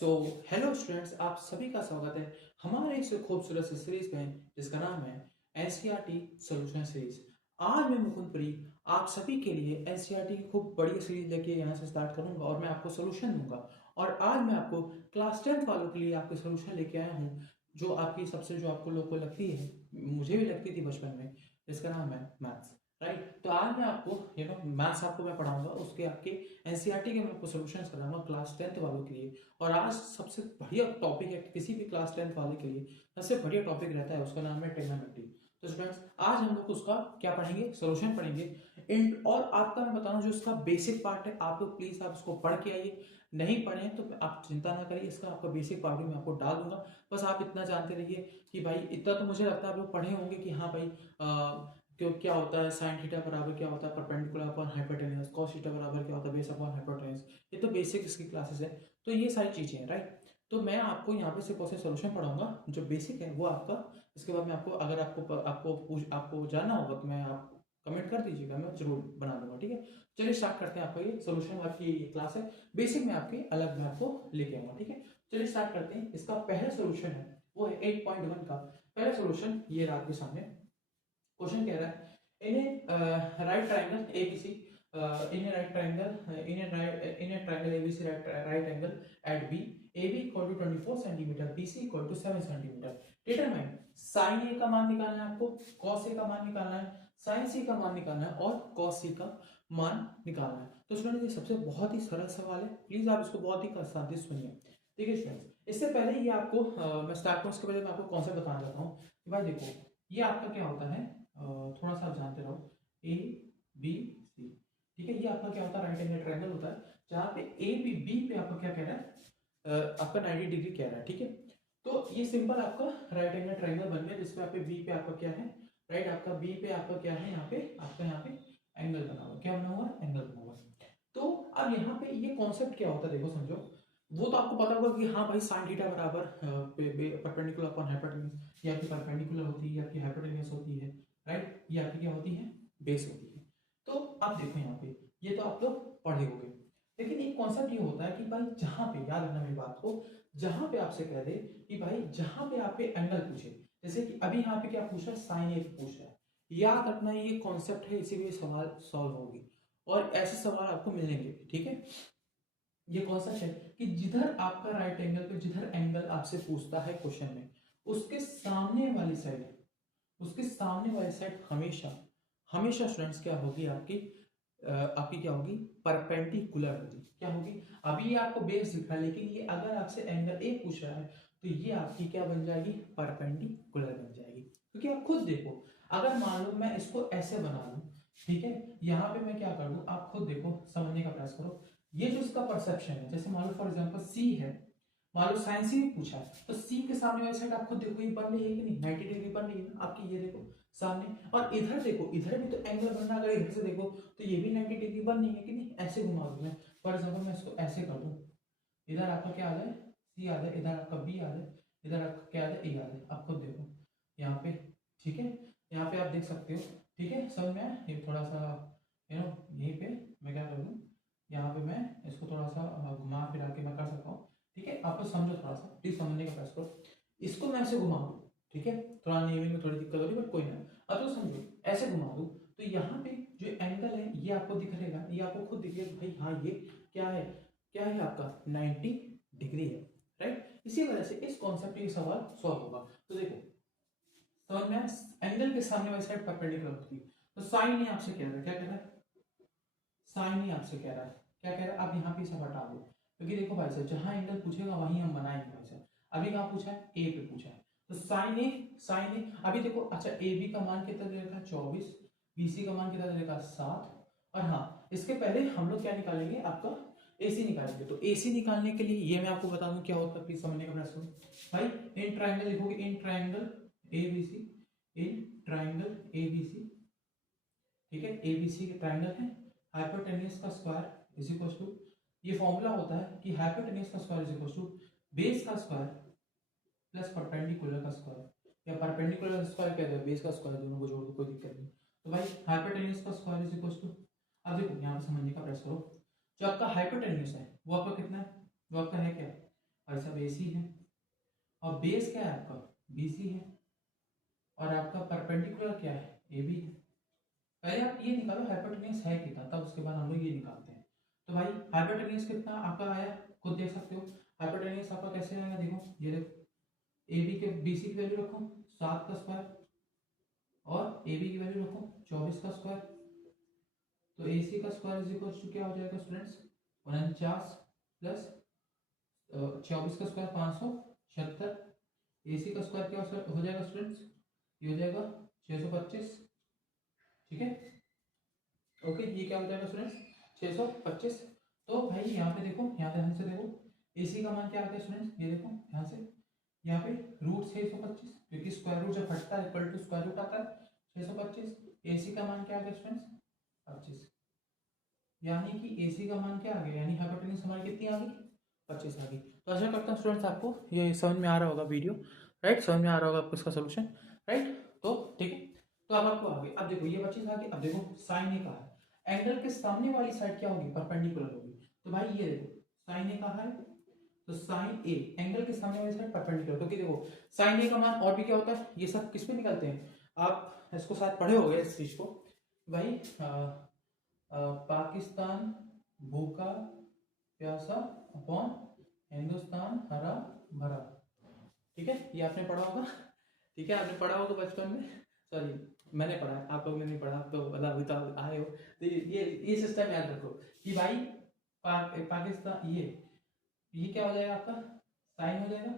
So hello students, आप सभी का स्वागत है हमारे इस खूबसूरत सी सीरीज में जिसका नाम है एनसीईआरटी सॉल्यूशन सीरीज। आज मैं मुकुंदपुरी आप सभी के लिए एनसीईआरटी की खूब बढ़िया सीरीज लेके यहाँ से स्टार्ट करूंगा और मैं आपको सोल्यूशन दूंगा। और आज मैं आपको क्लास 10th वालों के लिए आपके सोल्यूशन लेके आया हूँ, जो आपकी सबसे जो आपको लोगों को लगती है, मुझे भी लगती थी बचपन में, जिसका नाम है मैथ्स। राइट, तो आज मैं आपको मैथ्स आपको मैं पढ़ाऊंगा, उसके आपके एनसीईआरटी के मैं आपको सोल्यूशन कराऊंगा क्लास 10th वालों के लिए। और आज सबसे बढ़िया टॉपिक है किसी भी क्लास 10th वाले के लिए, सबसे बढ़िया टॉपिक रहता है, उसका नाम है ट्रिग्नोमेट्री। तो स्टूडेंट्स, आज हम लोग उसका क्या पढ़ेंगे, सोल्यूशन पढ़ेंगे। और आपका मैं बता रहा हूँ, जो इसका बेसिक पार्ट है, आप लोग प्लीज आप इसको पढ़ के आइए। नहीं पढ़े हैं तो आप चिंता ना करिए, इसका आपका बेसिक पार्ट भी मैं आपको डाल दूंगा। बस आप इतना जानते रहिए कि भाई, इतना तो मुझे लगता है आप लोग पढ़े होंगे कि हाँ भाई, क्यों क्या होता है साइन थीटा बराबर क्या होता है perpendicular upon hypotenuse, cos theta बराबर क्या होता है बेस अपॉन हाइपोटेन्यूज। ये तो बेसिक इसकी क्लासेस है, तो ये सारी चीजें हैं। राइट, तो मैं आपको यहाँ पे सिर्फ ऐसे सोल्यूशन पढ़ाऊंगा जो बेसिक है वो आपका। इसके बाद मैं आपको, अगर आपको जानना होगा तो मैं आप कमेंट कर दीजिएगा, मैं जरूर बना दूंगा। ठीक है, चलिए स्टार्ट करते हैं। आपका ये सोल्यूशन आपकी क्लास है, बेसिक में आपके अलग मैं आपको लेके आऊंगा। ठीक है, चलिए स्टार्ट करते हैं। इसका पहला सोल्यूशन है वो है 8.1 का पहला सोल्यूशन। ये रहा आपके सामने। क्वेश्चन कह रहा है, in a right triangle ABC, in a right triangle in a triangle ABC right angle at B, AB equal to 24 centimetre, BC equal to 7 centimetre. Determine sine A का मान निकालना है आपको, कॉस ए का मान निकालना है, साइन सी का मान निकालना है और कॉस सी का मान निकालना है। तो स्टूडेंट, ये सबसे बहुत ही सरल सवाल है, प्लीज आप इसको बहुत ही सावधानी से सुनिए। ठीक है स्टूडेंट्स, इससे पहले ये आपको मैं स्टार्ट करूँ उसके पहले मैं आपको कॉन्सेप्ट बताना चाहता हूँ कि भाई देखो, ये आपका क्या होता है, थोड़ा सा आप जानते रहो, ए बी सी। ठीक है, ये आपका क्या होता है, राइट एंगल ट्रायंगल होता है, जहां पे ए बी बी पे आपका क्या कह रहा है, आपका 90 डिग्री कह रहा है। ठीक है, तो ये सिंपल आपका राइट एंगल ट्रायंगल बन गया, जिसमें आपके बी पे आपका क्या है, राइट, आपका बी पे आपका क्या है, यहाँ पे आपका यहाँ पे एंगल बना हुआ, क्या बना हुआ, एंगल बना हुआ। तो अब यहाँ पे ये कॉन्सेप्ट क्या होता है, देखो समझो। वो तो आपको पता होगा कि हाँ भाई साइन थीटा बराबर परपेंडिकुलर अपॉन हाइपोटेन्यूज, ये आपकी परपेंडिकुलर होती है, ये आपकी हाइपोटेन्यूज होती है। राइट, ये आपकी क्या होती है, बेस होती है। तो आप देखो यहाँ पे, ये तो आप लोग पढ़े होंगे, लेकिन एक कॉन्सेप्ट ये होता है कि भाई जहां पे, याद रखना मेरी बात को, जहां पे आपसे कह दे कि भाई जहां पे आप पे एंगल पूछे, जैसे कि अभी यहाँ पे क्या पूछ रहा है, साइन ए पूछ रहा है, याद रखना ये कॉन्सेप्ट है, इसीलिए सवाल सॉल्व होगी और ऐसे सवाल आपको मिलेंगे। ठीक है, ये कॉन्सेप्ट है कि जिधर आपका राइट एंगल पे जिधर एंगल आपसे पूछता है क्वेश्चन में, उसके सामने वाली साइड, उसके सामने वाली साइड हमेशा हमेशा स्टूडेंट्स क्या होगी, आपकी क्या होगी, परपेंडिकुलर होगी। क्या होगी, अभी ये आपको बेस दिख रहा है, लेकिन ये अगर आपसे एंगल ए पूछ रहा है तो ये आपकी क्या बन जाएगी, परपेंडिकुलर बन जाएगी। क्योंकि आप खुद देखो, अगर मान लो मैं इसको ऐसे बना लूं, ठीक है, यहाँ पे मैं क्या कर दूं, आप खुद देखो, समझने का प्रयास करो। ये जो इसका परसेप्शन है, जैसे मान लो फॉर एग्जांपल सी है, मान लो साइन सी भी पूछा है, तो सी के सामने वाली साइड आप खुद देखो, ये बन रही है कि नहीं, 90 डिग्री बन रही है ना आपकी, ये देखो सामने। और इधर देखो, इधर भी तो एंगल बनना, अगर इधर से देखो तो ये भी 90 डिग्री बन रही है कि नहीं। ऐसे घुमा दूं मैं, फॉर एग्जांपल मैं इसको ऐसे कर दूं, इधर आपका क्या आ जाए, सी आ जाए, इधर आपका बी आ जाए, इधर आपका क्या आ जाए, ए आ जाए। आप खुद देखो यहाँ पे। ठीक है, यहाँ पे आप देख सकते हो। ठीक है, समझ में आया? ये थोड़ा सा यहीं पे मैं क्या कर दूं, यहाँ पे मैं इसको थोड़ा सा घुमा फिरा के मैं कर सकता हूँ। ठीक है, आपको समझो, थोड़ा सा प्लीज समझने का प्रयास करो। इसको मैं ऐसे घुमा दूं, ठीक है, थोड़ा नेमिंग में थोड़ी दिक्कत हो रही है बट कोई ना। अब तो समझो, ऐसे घुमा दूं तो यहाँ पे जो एंगल है ये आपको दिख रहेगा, ये आपको खुद दिखेगा भाई, हाँ ये क्या है, क्या है आपका 90 डिग्री है। राइट, इसी वजह से इस कॉन्सेप्ट ये सवाल सॉल्व होगा। तो देखो, समझ में एंगल के सामने वाली साइड परपेंडिकुलर होती है, तो साइन ने आपसे कह रहा है, क्या कह रहा है, साइन ही आपसे कह रहा है, क्या कह रहा है, आप यहाँ पे सब हटा दो, क्योंकि देखो भाई साहब, जहां एंगल पूछेगा वहीं हम बनाएंगे भाई साहब। अभी कहाँ पूछा है, ए पे पूछा है, तो साइन ए अभी देखो, अच्छा ए बी का मान कितना दे रखा है, 24, BC का मान कितना दे रखा है, 7। और हाँ, इसके पहले हम लोग क्या निकालेंगे, आपका AC निकालेंगे। तो AC निकालने के लिए ये मैं आपको बता दूं क्या होता है, प्लीज समझने का प्रयास करो भाई। इन ट्राइंगल लिखोगे, in triangle ABC, in triangle ABC। ठीक है, ABC के ट्राइंगल है, हाइपोटेन्यूज का स्क्वायर इज इक्वल टू, ये फॉर्मूला होता है कि हाइपोटेन्यूज का square is equal to base का स्क्वायर प्लस परपेंडिकुलर का स्क्वायर, या परपेंडिकुलर का स्क्वायर कहते हैं, बेस का स्क्वायर, दोनों को जोड़ दो कोई दिक्कत नहीं। तो भाई हाइपोटेन्यूज का स्क्वायर इज इक्वल टू, अब देखो यहाँ पे समझने का प्रयास करो, जो आपका हाइपोटेन्यूज है वो आपका कितना है, वो आपका है क्या, भाई साहब AC है, और बेस क्या है आपका BC है, और आपका परपेंडिकुलर क्या है AB है। पहले आप ये निकालो हाइपोटेन्यूज है कितना, तब उसके बाद हम लोग ये निकालते हैं। तो भाई हाइपोटेन्यूज कितना आपका आया, खुद देख सकते हो। हाइपोटेन्यूज आपका कैसे आएगा, देखो ये देखो, AB के BC की वैल्यू रखो 7 का स्क्वायर, और AB की वैल्यू रखो 24 का स्क्वायर। तो AC का स्क्वायर इज इक्वल टू क्या हो जाएगा स्टूडेंट्स, 49 प्लस 24 का स्क्वायर 576। AC का स्क्वायर क्या हो जाएगा स्टूडेंट्स, ये हो जाएगा 625। ठीक है, ओके, ये क्या हो जाएगा स्टूडेंट्स 625। तो भाई यहाँ पे देखो, यहाँ पे ध्यान से देखो, AC का मान क्या आ गया स्टूडेंट्स, ये देखो यहाँ से, यहाँ पे रूट 625, क्योंकि स्क्वायर रूट जब हटता है इक्वल टू स्क्वायर रूट आता है 625। AC का मान क्या आ गया स्टूडेंट्स 25, यानी कि AC का मान क्या आ गया, यानी हाइपोटेन्यूज हमारी कितनी आ गई 25 आ गई। तो आशा करता हूँ स्टूडेंट्स आपको ये समझ में आ रहा होगा वीडियो, राइट, समझ में आ रहा होगा आपको इसका सोल्यूशन, राइट। तो ठीक है, तो अब आपको आ गई, अब देखो ये 25 आ गई। अब देखो साइन ए का है, एंगल के सामने वाली साइड क्या होगी, परपेंडिकुलर होगी। तो भाई ये देखो साइन ए का है, तो साइन ए एंगल के सामने वाली साइड परपेंडिकुलर, क्योंकि देखो साइन ए का मान और भी क्या होता है, ये सब किस पे निकलते हैं, आप इसको शायद पढ़े होंगे इस चीज को भाई। पाकिस्तान भूखा प्यासा अपॉन हिंदुस्तान हरा भरा, ठीक है, ये आपने पढ़ा होगा, ठीक है, आपने पढ़ा होगा बचपन में, सॉरी मैंने पढ़ा है, आप लोगों ने नहीं पढ़ा, आप तो मतलब अभी तो आए हो। तो ये सिस्टम याद रखो कि भाई पाकिस्तान, ये क्या हो जाएगा आपका साइन हो जाएगा,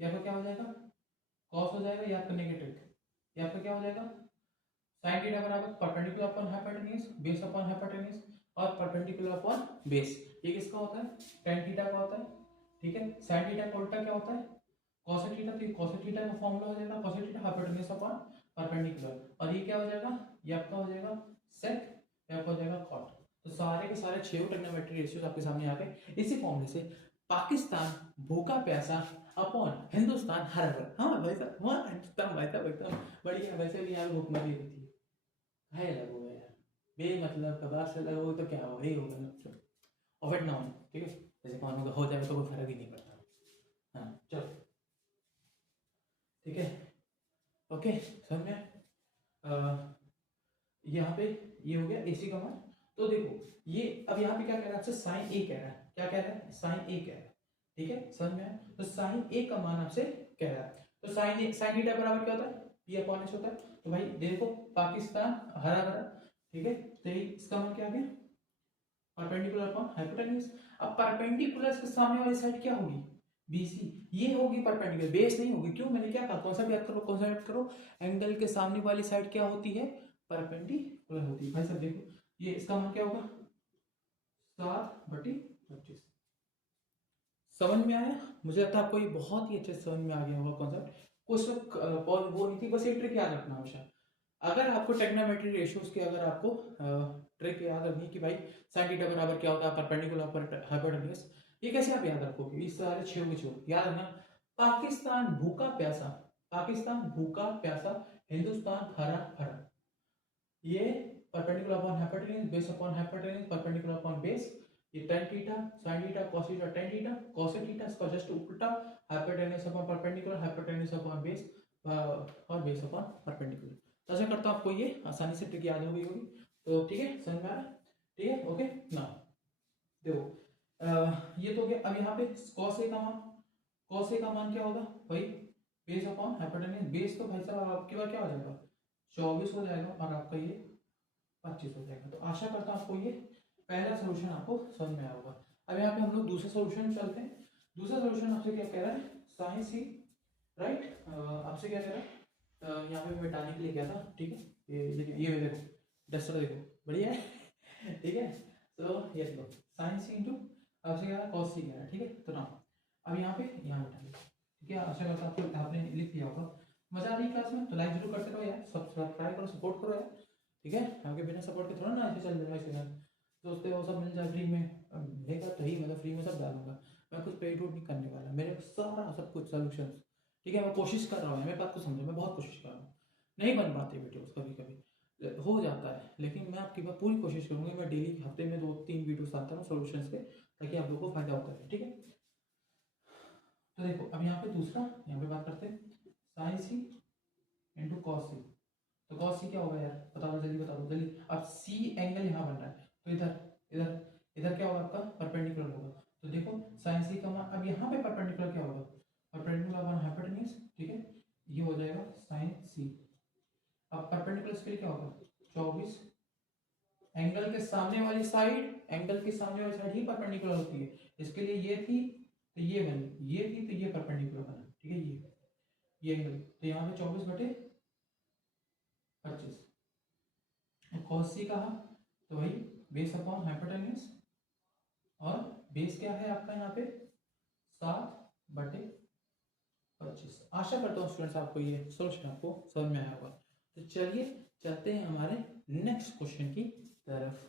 या फिर क्या हो जाएगा कॉस हो जाएगा, या आपका नेगेटिव, या फिर क्या हो जाएगा साइन थीटा बराबर perpendicular upon hypotenuse base upon hypotenuse, और परपेंडिकुलर अपॉन बेस, ये किसका होता है tan थीटा का होता है। ठीक है, sin थीटा का उल्टा क्या होता है cos थीटा, तो cos थीटा का फॉर्मूला हो जाएगा cos theta hypotenuse upon perpendicular, और ये क्या हो जाएगा, ये आपका हो जाएगा sec, ये आपका हो जाएगा cot। तो सारे के सारे 6 ट्रिग्नोमेट्रिक रेशियोज आपके सामने आ गए इसी फॉर्मूले से। पाकिस्तान भूखा प्यासा अपॉन हिंदुस्तान हरा भरा, हाँ भाई साहब, हाँ हिंदुस्तान भाई साहब एकदम बढ़िया। वैसे भी यहाँ भूखमरी हुई थी, है लगो यार, बेमतलब का बात से लगो तो क्या हो, यही होगा ना, और फिर ना हो, ठीक है, जैसे कौन हो जाएगा तो कोई फर्क ही नहीं पड़ता। हाँ चलो ठीक है, ओके समझ में। यहाँ पे ये हो गया AC का मान। तो देखो ये अब यहाँ पे क्या कह रहा है आपसे, साइन ए कह रहा है, क्या कह रहा है साइन ए कह रहा है, ठीक है समझ में आया? तो साइन ए का मान आपसे कह रहा है, तो साइन थीटा बराबर क्या होता है P अपॉन S होता है। तो भाई देखो पाकिस्तान हरा भरा, ठीक है, तो इसका मान क्या आ गया परपेंडिकुलर अपॉन हाइपोटेन्यूज। अब परपेंडिकुलर के सामने वाली साइड क्या होगी BC, ये होगी परपेंडिकुलर, बेस नहीं होगी। क्यों, मैंने क्या कहा, कौन सा याद करो, कौन सा याद करो, एंगल के सामने वाली साइड क्या होती है परपेंडिकुलर होती है। भाई सब देखो ये इसका मान क्या होगा 7/25। समझ में आया, मुझे लगता है आपको ये बहुत ही अच्छे से समझ में आ गया होगा कॉन्सेप्ट। कुछ वो नहीं थी, बस एक ट्रिक याद रखना हमेशा, अगर आपको ट्रिग्नोमेट्री रेशियोज के अगर आपको ट्रिक याद रखनी है कि भाई साइन थीटा बराबर क्या होता है परपेंडिकुलर हाइपोटेन्यूज, ये कैसे आप याद रखोगे, इस सारे 6 के 6 याद रखना। पाकिस्तान भूखा प्यासा, पाकिस्तान भूखा प्यासा, हिंदुस्तान हरा भरा, ये perpendicular upon hypotenuse base upon hypotenuse perpendicular upon base, ये tan theta sin theta cos theta tan theta cos theta, इसका जस्ट उल्टा hypotenuse upon perpendicular hypotenuse upon base, और बेस अपॉन परपेंडिकुलर। तो ऐसा करता हूं आपको ये आसानी से ट्रिक याद हो गई होगी। तो ठीक है समझ में आ रहा है, ठीक है ओके ना। देखो ये तो गया। अब यहाँ पे cos a का मान, cos a का मान क्या होगा भाई बेस अपॉन हाइपोटेन्यूज, बेस तो भाई साहब आपके पास क्या हो जाएगा 24 हो जाएगा, और आपका ये 25 हो जाएगा। तो आशा करता हूँ आपको ये पहला सोल्यूशन आपको समझ में आया होगा। अब यहाँ पे हम लोग दूसरे सोल्यूशन चलते हैं। दूसरा सोल्यूशन आपसे क्या कह रहा है साइन सी, राइट, आपसे क्या कह रहा है यहाँ पे मिटाने के लिए क्या था, ठीक है, ये देखो डस्टर देखो बढ़िया है ठीक है। तो ये देखो साइन सी इंटू आपसे क्या कॉस सी कह रहा है, ठीक है। तो ना अब यहाँ पे यहाँ मिटा लो, ठीक है। आशा करता हूँ आपको आपने लिख लिया होगा। मजा आ रही क्लास में तो लाइक जरूर करते रहो यार, सब्सक्राइब करो, सपोर्ट करो यार, ठीक है। आपके बिना सपोर्ट के थोड़ा ना ऐसे चल जाएगा इसे, दोस्तों वो सब मिल जाए फ्री में, मिलेगा तो ही, मतलब फ्री में सब डालूंगा मैं, कुछ पेड वूड नहीं करने वाला, मेरे सारा सब कुछ सोल्यूशन, ठीक है। मैं कोशिश कर रहा हूँ, मेरी बात को समझो, मैं बहुत कोशिश कर रहा हूँ, नहीं बन पाते वीडियोस, कभी कभी हो जाता है, लेकिन मैं आपकी बात पूरी कोशिश करूँगी, मैं डेली हफ्ते में 2-3 वीडियोस आता हूँ सोल्यूशन के, ताकि आप लोगों को फायदा होता है, ठीक है। तो देखो अब यहाँ पे दूसरा, यहाँ पे बात करते हैं साइन सी इंटू कॉस सी। तो कॉस सी क्या होगा यार, बता दो जल्दी, बता दो जल्दी। अब सी एंगल यहाँ बन रहा है, तो इधर इधर इधर क्या होगा आपका, परपेंडिकुलर होगा। तो देखो साइन सी का मान, अब यहाँ पे परपेंडिकुलर क्या होगा, परपेंडिकुलर वन हाइपोटेन्यूज, ठीक है, ये हो जाएगा साइन सी। अब परपेंडिकुलर इसके लिए क्या होगा, 24, एंगल के सामने वाली साइड, एंगल के सामने वाली साइड ही परपेंडिकुलर होती है। इसके लिए ये थी तो ये बनी, ये थी तो ये परपेंडिकुलर बना, ठीक है, ये एंगल, तो यहाँ पे 24/25। और cos सी कहा तो वही बेस अपॉन हाइपोटेन्यूज, और बेस क्या है आपका यहाँ पे 7/25। आशा करता हूँ स्टूडेंट्स आपको ये सोल्यूशन आपको समझ में आया होगा। तो चलिए चलते हैं हमारे नेक्स्ट क्वेश्चन की तरफ।